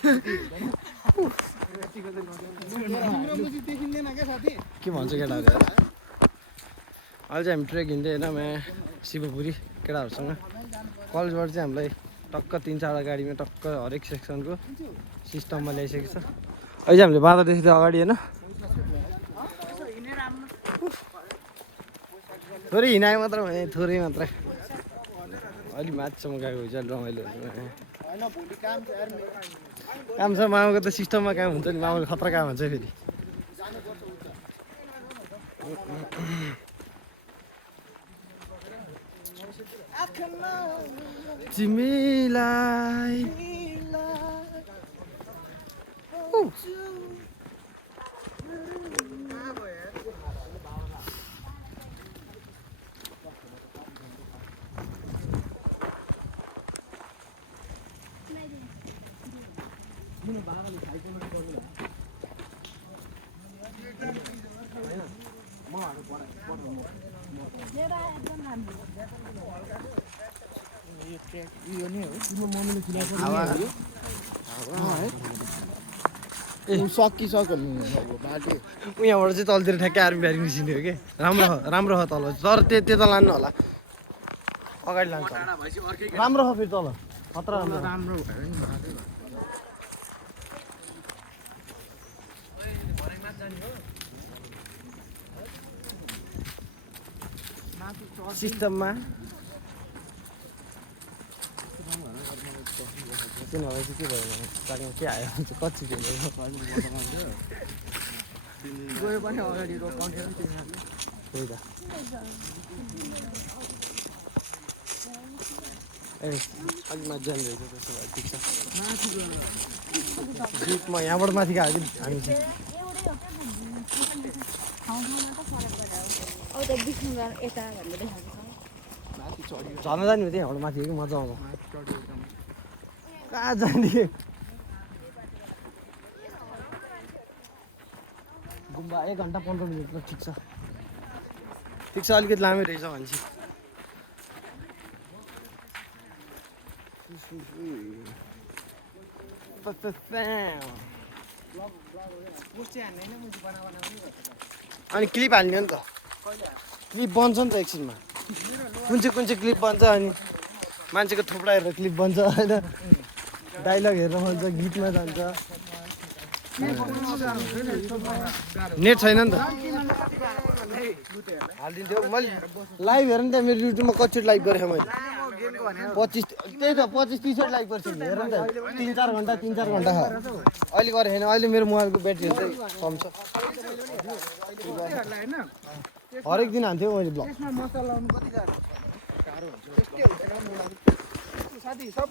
के भन्छ केटाहरू अहिले चाहिँ हामी ट्रेक हिँड्दै होइन यहाँ शिवपुरी केटाहरूसँग कलेजबाट चाहिँ हामीलाई टक्क 3-4 गाडीमा टक्क हरेक सेक्सनको सिस्टममा ल्याइसकेको छ। अहिले चाहिँ हामीले बाँदर देख्दै अगाडि होइन थोरै हिँडायो मात्र भने थोरै मात्र अलिक माथिसम्म गएको हुन्छ रमाइलो हुन्छ। काम छ मामाको त सिस्टममा काम हुन्छ नि, मामाले खतरा काम हुन्छ फेरि। तिमीलाई सकिसक्यो बाटो उहाँबाट चाहिँ तलतिर ठ्याक्कै आर्मी ब्यारिङ निस्किने हो कि राम्रो हो तल, तर त्यता लानु होला, अगाडि लान्छ राम्रो हो फेरि तल खतरा राम्रो सिस्टममा किन भए चाहिँ के भयो भने चाकमा के आयो भने चाहिँ कच्ची गयो पनि अगाडि रोकाउँथ्यो नि तिमीहरूले। त्यही त ए अलिक मजाले रहेछ त्यसो भए ठिक छ। जिपमा यहाँबाट माथि गयो कि हामी चाहिँ झर्न जाने हो त्यहाँबाट माथि कि मजा आउँछ। कहाँ जाने गुम्बा 1 घन्टा 15 मिनट त ठिक छ अलिकति लामै रहेछ भन्छ। अनि क्लिप हाल्ने हो नि त, क्लिप बन्छ नि त एकछिनमा, कुन चाहिँ क्लिप बन्छ अनि मान्छेको थुप्रा हेरेर क्लिप बन्छ होइन, डाइलग हेरेर बन्छ, गीतमा जान्छ। नेट छैन नि त हालिदिन्थ्यो मैले लाइभ हेरेँ नि त, मेरो युट्युबमा कतिचोटि लाइभ गरेँ मैले 25 त्यही त 25-30 लाइभ गर्छु हेर नि त 3-4 घन्टा अहिले गरेँ छैन। अहिले मेरो मोबाइलको ब्याट्रीहरू चाहिँ कम छ, हरेक दिन हान्थ्यो मैले ब्लग।